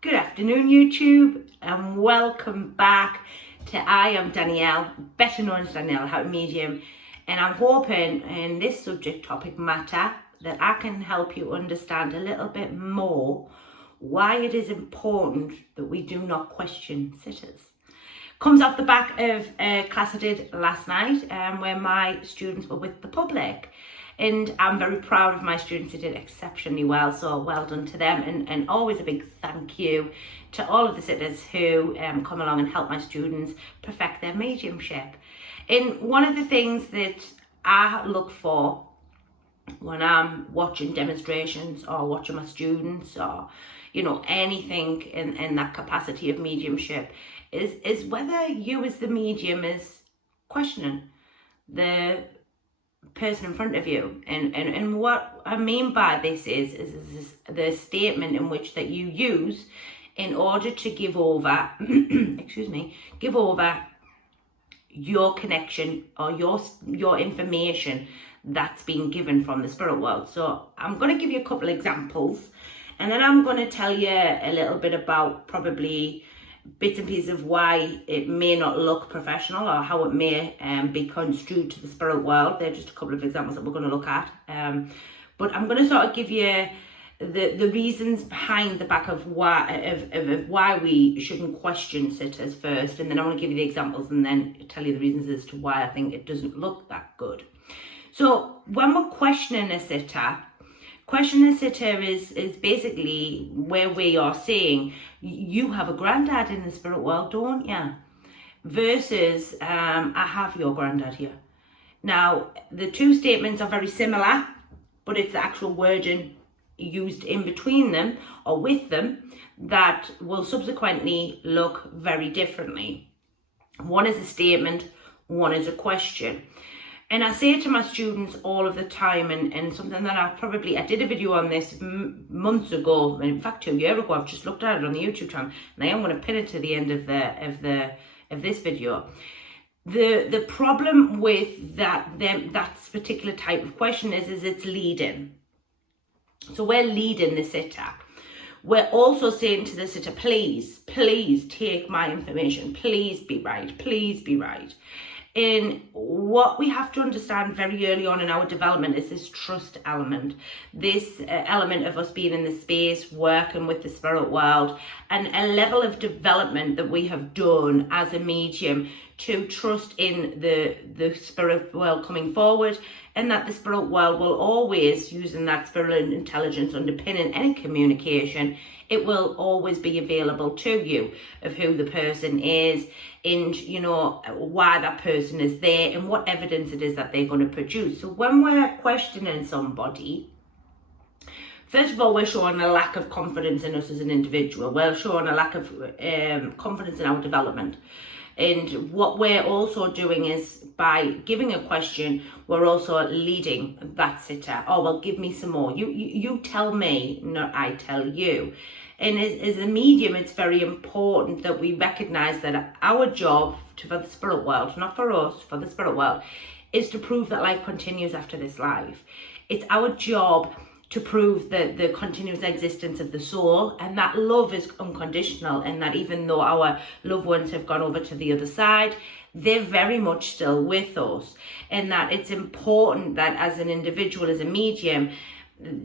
Good afternoon, YouTube, and welcome back to I am Danielle, better known as Danielle, how to medium, and I'm hoping in this subject topic matter that I can help you understand a little bit more why it is important that we do not question sitters. Comes off the back of a class I did last night where my students were with the public. And I'm very proud of my students who did exceptionally well, so well done to them. And always a big thank you to all of the sitters who come along and help my students perfect their mediumship. And one of the things that I look for when I'm watching demonstrations or watching my students or, anything in that capacity of mediumship is whether you as the medium is questioning the person in front of you. And what I mean by this is the statement in which that you use in order to give over give over your connection or your information that's being given from the spirit world. So I'm going to give you a couple examples, and then I'm going to tell you a little bit about probably bits and pieces of why it may not look professional or how it may be construed to the spirit world. They're just a couple of examples that we're going to look at. But I'm going to sort of give you the reasons behind the back of why we shouldn't question sitters first, and then I want to give you the examples and then tell you the reasons as to why I think it doesn't look that good. So when we're questioning a sitter is basically where we are saying, you have a granddad in the spirit world, don't you? Versus, I have your granddad here. Now, the two statements are very similar, but it's the actual wording used in between them or with them that will subsequently look very differently. One is a statement, one is a question. And I say to my students all of the time, and something that I did a video on this months ago, in fact 2 years ago. I've just looked at it on the YouTube channel, and I am going to pin it to the end of this video. The problem with that particular type of question is it's leading. So we're leading the sitter. We're also saying to the sitter, please take my information. Please be right. Please be right. And what we have to understand very early on in our development is this trust element, this element of us being in the space, working with the spirit world, and a level of development that we have done as a medium to trust in the spirit world coming forward, and that the spirit world will always, using that spirit intelligence underpinning any communication, it will always be available to you of who the person is, and why that person is there and what evidence it is that they're going to produce. So when we're questioning somebody, first of all, we're showing a lack of confidence in us as an individual. We're showing a lack of confidence in our development. And what we're also doing is, by giving a question, we're also leading that sitter. Oh, well, give me some more. You tell me, not I tell you. And as a medium, it's very important that we recognize that our job for the spirit world, not for us, for the spirit world, is to prove that life continues after this life. It's our job to prove the continuous existence of the soul, and that love is unconditional, and that even though our loved ones have gone over to the other side, they're very much still with us. And that it's important that as an individual, as a medium,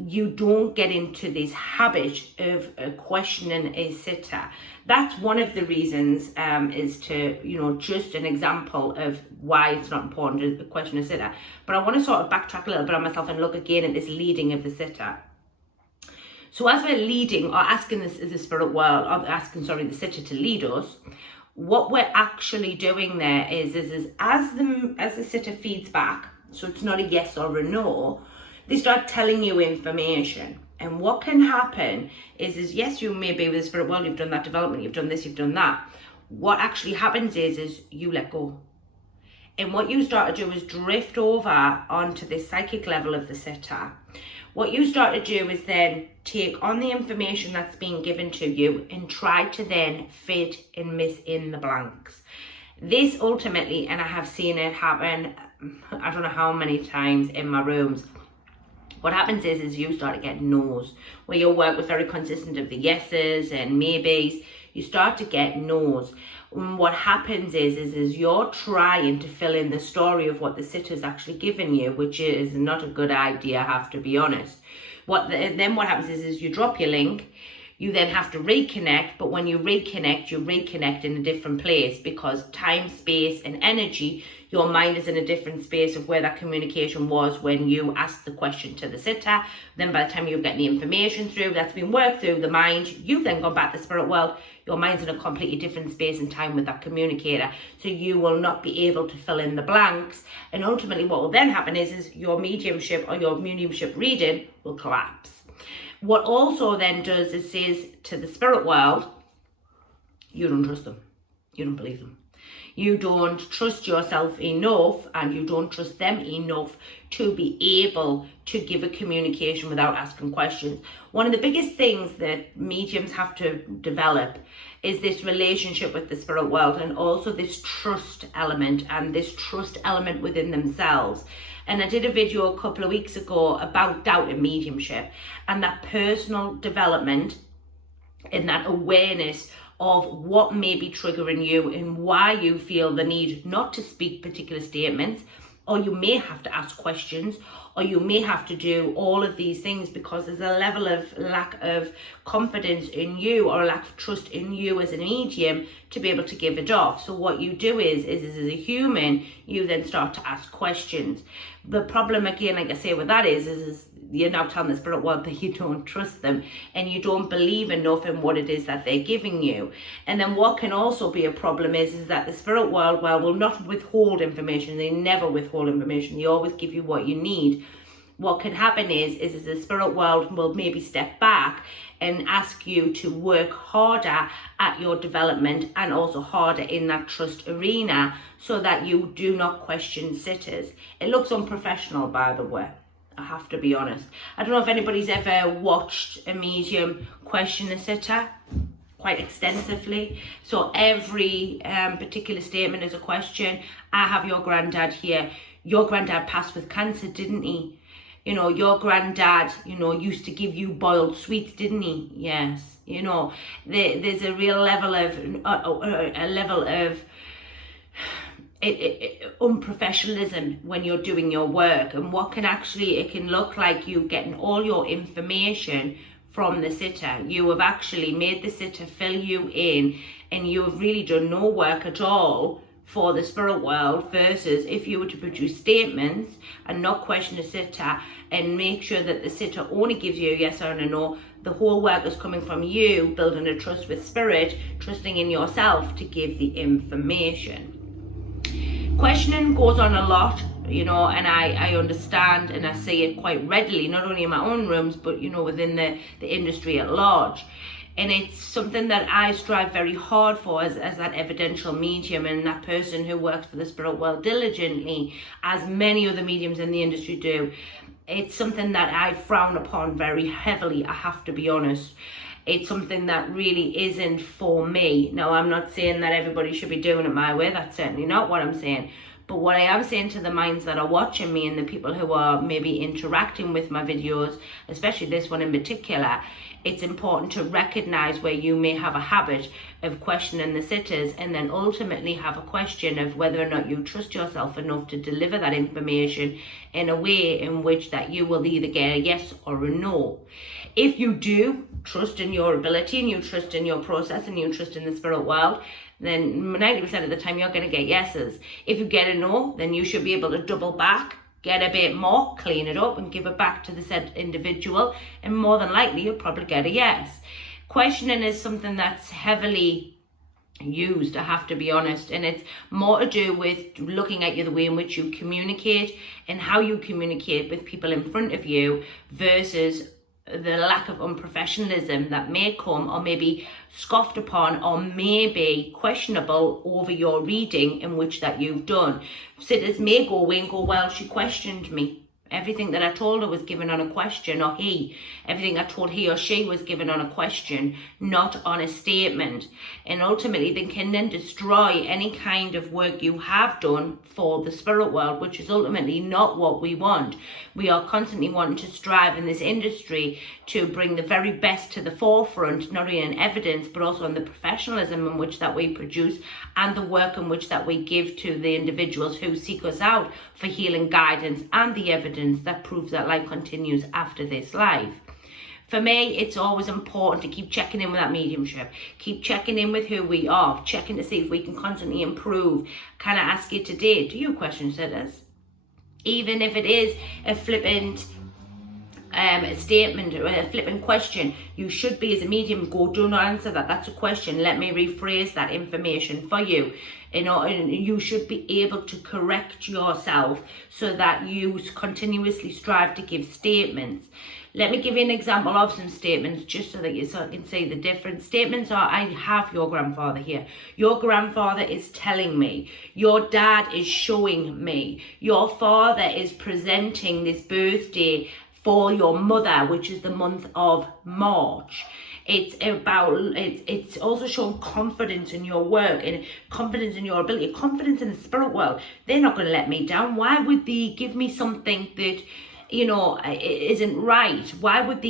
you don't get into this habit of questioning a sitter. That's one of the reasons, is to, just an example of why it's not important to question a sitter. But I want to sort of backtrack a little bit on myself and look again at this leading of the sitter. So as we're leading or asking the spirit world, or asking, the sitter to lead us, what we're actually doing there is as the sitter feeds back, so it's not a yes or a no, they start telling you information. And what can happen is yes, you may be with the spirit world, you've done that development, you've done this, you've done that. What actually happens is you let go. And what you start to do is drift over onto this psychic level of the sitter. What you start to do is then take on the information that's being given to you and try to then fit and miss in the blanks. This ultimately, and I have seen it happen, I don't know how many times in my rooms, What happens is you start to get no's, where your work was very consistent of the yeses and maybes. You start to get no's. What happens is you're trying to fill in the story of what the sitter's actually given you, which is not a good idea, I have to be honest. Then what happens is you drop your link. You then have to reconnect, but when you reconnect in a different place, because time, space, and energy, your mind is in a different space of where that communication was when you asked the question to the sitter. Then by the time you get the information through, that's been worked through the mind, you've then gone back to the spirit world, your mind's in a completely different space and time with that communicator. So you will not be able to fill in the blanks. And ultimately what will then happen is your mediumship or your mediumship reading will collapse. What also then does is says to the spirit world, you don't trust them. You don't believe them. You don't trust yourself enough, and you don't trust them enough to be able to give a communication without asking questions. One of the biggest things that mediums have to develop is this relationship with the spirit world, and also this trust element, and this trust element within themselves. And I did a video a couple of weeks ago about doubt and mediumship, and that personal development and that awareness of what may be triggering you and why you feel the need not to speak particular statements, or you may have to ask questions, or you may have to do all of these things because there's a level of lack of confidence in you or a lack of trust in you as a medium to be able to give it off. So what you do is as a human, you then start to ask questions. The problem again, like I say, with that is you're now telling the spirit world that you don't trust them and you don't believe enough in what it is that they're giving you. And then what can also be a problem is that the spirit world, will not withhold information. They never withhold information. They always give you what you need. What can happen is the spirit world will maybe step back and ask you to work harder at your development and also harder in that trust arena so that you do not question sitters. It looks unprofessional, by the way. I have to be honest. I don't know if anybody's ever watched a medium question a sitter quite extensively. So every particular statement is a question. I have your granddad here. Your granddad passed with cancer, didn't he? You know, your granddad, used to give you boiled sweets, didn't he? Yes. There's a real level of unprofessionalism when you're doing your work, and it can look like you getting all your information from the sitter. You have actually made the sitter fill you in, and you have really done no work at all for the spirit world, versus if you were to produce statements and not question the sitter and make sure that the sitter only gives you a yes or a no. The whole work is coming from you building a trust with spirit, trusting in yourself to give the information. Questioning goes on a lot, and I understand and I see it quite readily, not only in my own rooms, but, within the industry at large. And it's something that I strive very hard for as that evidential medium and that person who works for the spirit world diligently, as many other mediums in the industry do. It's something that I frown upon very heavily, I have to be honest. It's something that really isn't for me. Now, I'm not saying that everybody should be doing it my way. That's certainly not what I'm saying. But what I am saying to the minds that are watching me and the people who are maybe interacting with my videos, especially this one in particular, it's important to recognize where you may have a habit of questioning the sitters, and then ultimately have a question of whether or not you trust yourself enough to deliver that information in a way in which that you will either get a yes or a no. If you do trust in your ability and you trust in your process and you trust in the spirit world, then 90% of the time you're going to get yeses. If you get a no, then you should be able to double back, get a bit more, clean it up and give it back to the said individual, and more than likely you'll probably get a yes. Questioning is something that's heavily used, I have to be honest, and it's more to do with looking at the way in which you communicate and how you communicate with people in front of you, versus the lack of unprofessionalism that may come or may be scoffed upon or may be questionable over your reading in which that you've done. Sitters may go away and go, well, she questioned me. Everything that I told her was given on a question, or everything I told he or she was given on a question, not on a statement. And ultimately they can then destroy any kind of work you have done for the spirit world, which is ultimately not what we want. We are constantly wanting to strive in this industry to bring the very best to the forefront, not only in evidence, but also in the professionalism in which that we produce and the work in which that we give to the individuals who seek us out for healing guidance and the evidence that proves that life continues after this life. For me, it's always important to keep checking in with that mediumship, keep checking in with who we are, checking to see if we can constantly improve. Can I ask you today, do you question sitters? Even if it is a flippant statement or a flippant question, you should be, as a medium, do not answer that. That's a question. Let me rephrase that information for you. And you should be able to correct yourself so that you continuously strive to give statements. Let me give you an example of some statements just so that you can see the difference. Statements are, I have your grandfather here. Your grandfather is telling me. Your dad is showing me. Your father is presenting this birthday for your mother, which is the month of March. It's also showing confidence in your work and confidence in your ability, confidence in the spirit world. They're not going to let me down. Why would they give me something that, isn't right? Why would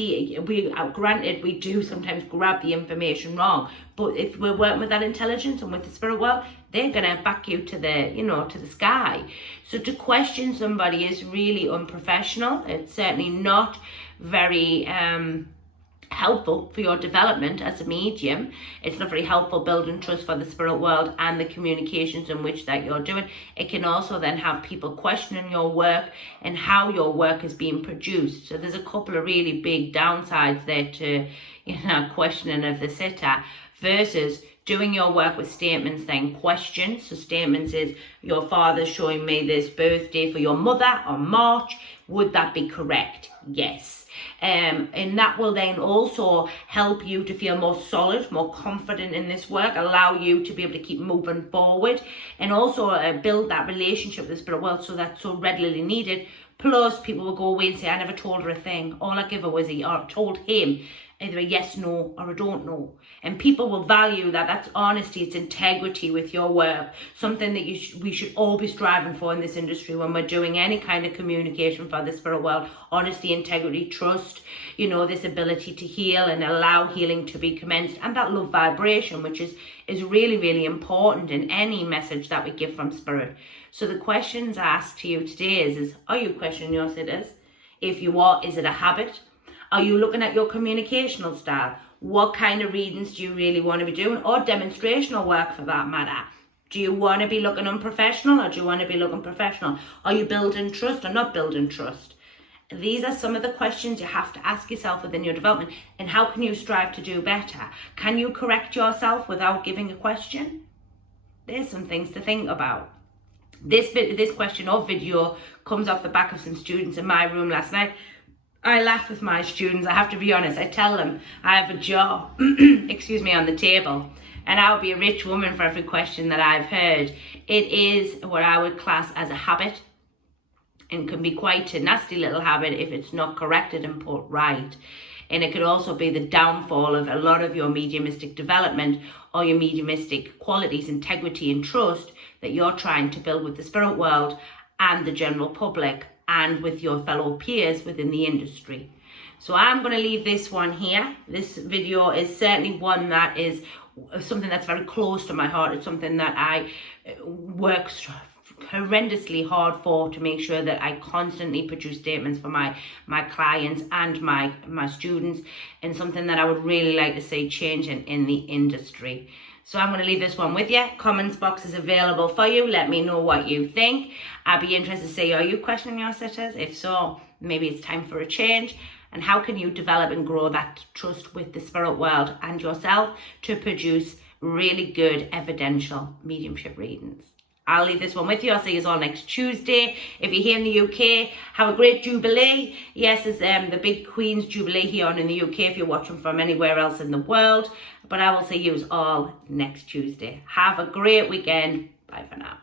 granted, we do sometimes grab the information wrong, but if we're working with that intelligence and with the spirit world, they're going to back you to the sky. So to question somebody is really unprofessional. It's certainly not very helpful for your development as a medium. It's not very helpful building trust for the spirit world and the communications in which that you're doing. It can also then have people questioning your work and how your work is being produced. So there's a couple of really big downsides there to questioning of the sitter versus doing your work with statements, then questions. So statements is, your father's showing me this birthday for your mother on March. Would that be correct? Yes. And that will then also help you to feel more solid, more confident in this work, allow you to be able to keep moving forward, and also build that relationship with the spirit world so that's so readily needed. Plus, people will go away and say, I never told her a thing. All I give her was told him either a yes, no, or a don't know. And people will value that. That's honesty, it's integrity with your work. Something that we should all be striving for in this industry when we're doing any kind of communication for the spirit world. Honesty, integrity, trust, this ability to heal and allow healing to be commenced. And that love vibration, which is really, really important in any message that we give from spirit. So the questions asked to you today is are you questioning your sitters? If you are, is it a habit? Are you looking at your communicational style? What kind of readings do you really want to be doing? Or demonstrational work for that matter? Do you want to be looking unprofessional or do you want to be looking professional? Are you building trust or not building trust? These are some of the questions you have to ask yourself within your development. And how can you strive to do better? Can you correct yourself without giving a question? There's some things to think about. This question or video comes off the back of some students in my room last night. I laugh with my students, I have to be honest. I tell them I have a jar, excuse me, on the table, and I'll be a rich woman for every question that I've heard. It is what I would class as a habit, and can be quite a nasty little habit if it's not corrected and put right. And it could also be the downfall of a lot of your mediumistic development or your mediumistic qualities, integrity and trust that you're trying to build with the spirit world and the general public and with your fellow peers within the industry. So I'm going to leave this one here. This video is certainly one that is something that's very close to my heart. It's something that I work horrendously hard for, to make sure that I constantly produce statements for my clients and my students, and something that I would really like to see changing in the industry. So I'm going to leave this one with you. Comments box is available for you. Let me know what you think. I'd be interested to see, are you questioning your sitters? If so, maybe it's time for a change. And how can you develop and grow that trust with the spirit world and yourself to produce really good evidential mediumship readings? I'll leave this one with you. I'll see you all next Tuesday. If you're here in the UK, have a great Jubilee. Yes, it's the big Queen's Jubilee here on in the UK if you're watching from anywhere else in the world. But I will see you all next Tuesday. Have a great weekend. Bye for now.